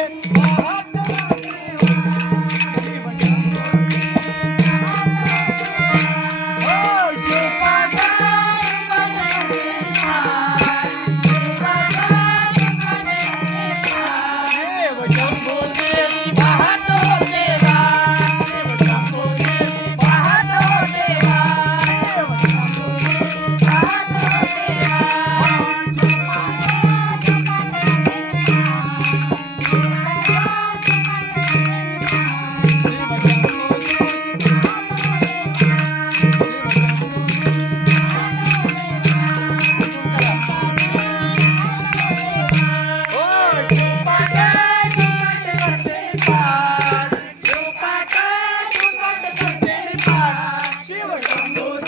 yeah. Steelers.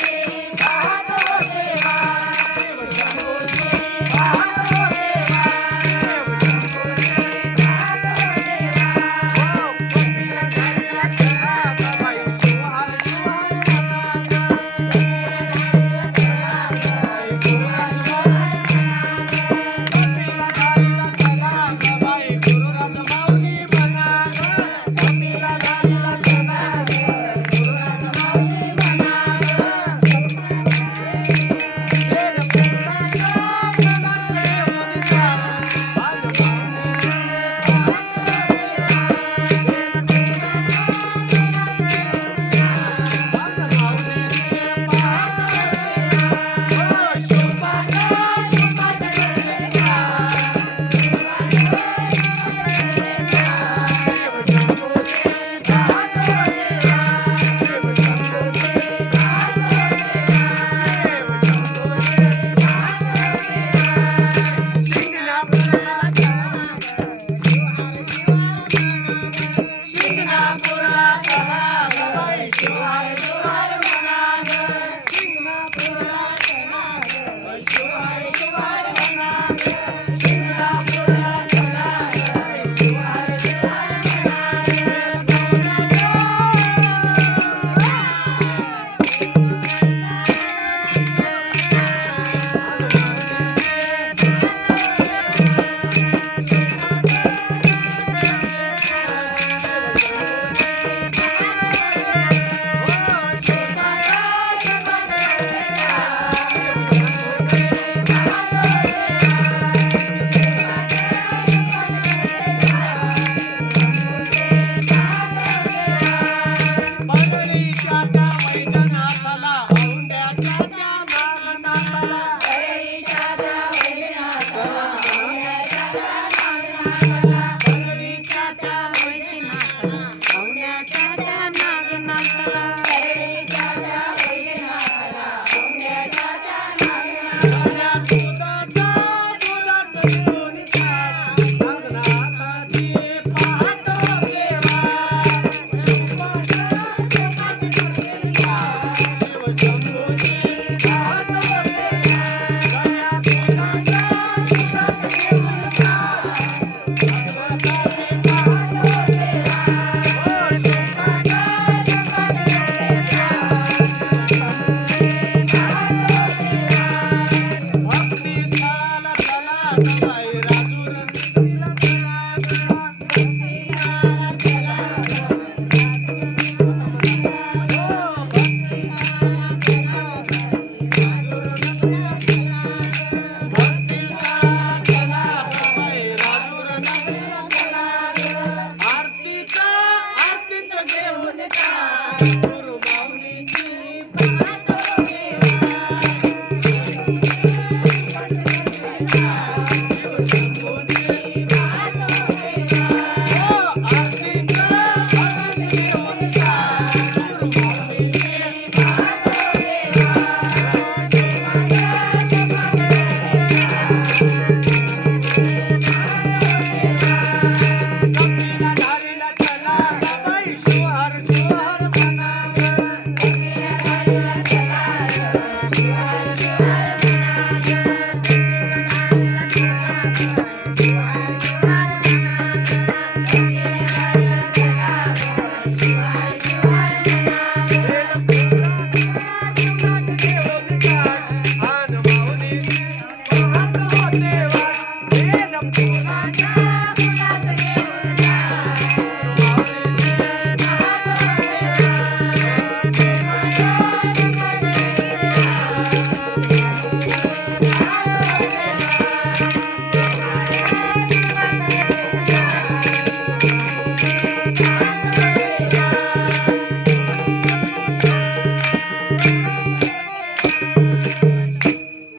सुनता